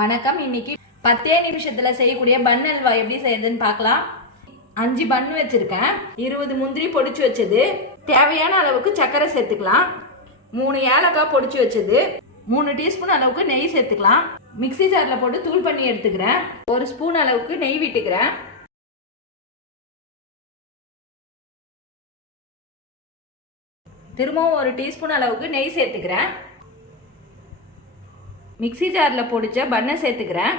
வணக்கம். இன்னைக்கு பத்தே நிமிஷத்துல செய்யக்கூடிய பன் அல்வா எப்படி செய்யறதுன்னு பார்க்கலாம். அஞ்சு பன் வச்சிருக்கேன். இருபது முந்திரி பொடிச்சு வச்சது. தேவையான அளவுக்கு சர்க்கரை சேர்த்துக்கலாம். மூணு ஏலக்காய் பொடிச்சு வச்சது. மூணு டீஸ்பூன் அளவுக்கு நெய் சேர்த்துக்கலாம். மிக்ஸி ஜார்ல போட்டு தூள் பண்ணி எடுத்துக்கிறேன். ஒரு ஸ்பூன் அளவுக்கு நெய் விட்டுக்கிறேன். திரும்பவும் ஒரு டீஸ்பூன் அளவுக்கு நெய் சேர்த்துக்கிறேன். மிக்ஸி ஜாரில் பொடிச்ச பண்ணை சேர்த்துக்கிறேன்.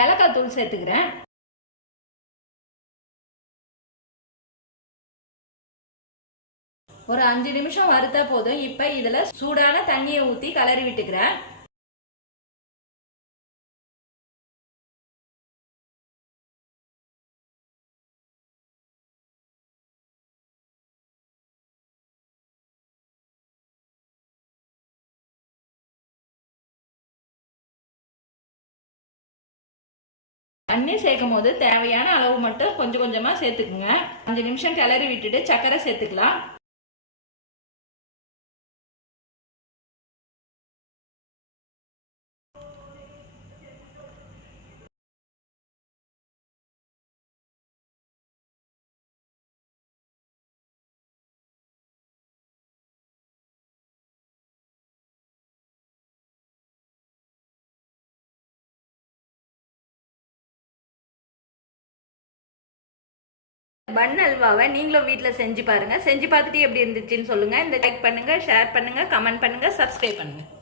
ஏலக்காய் தூள் சேர்த்துக்கிறேன். ஒரு அஞ்சு நிமிஷம் வறுத்தா போதும். இப்போ இதில் சூடான தண்ணியை ஊற்றி கலரி விட்டுக்கிறேன். தண்ணி சேர்க்கும் போது தேவையான அளவு மட்டும் கொஞ்சம் கொஞ்சமாக சேர்த்துக்குங்க. அஞ்சு நிமிஷம் கிளறி விட்டுட்டு சர்க்கரை சேர்த்துக்கலாம். பன் அல்வாவை நீங்களும் வீட்டில் செஞ்சு பாருங்க. செஞ்சு பார்த்துட்டு எப்படி இருந்துச்சுன்னு சொல்லுங்கள் இந்த லைக் பண்ணுங்கள் ஷேர் பண்ணுங்கள் கமெண்ட் பண்ணுங்கள் சப்ஸ்கிரைப் பண்ணுங்கள்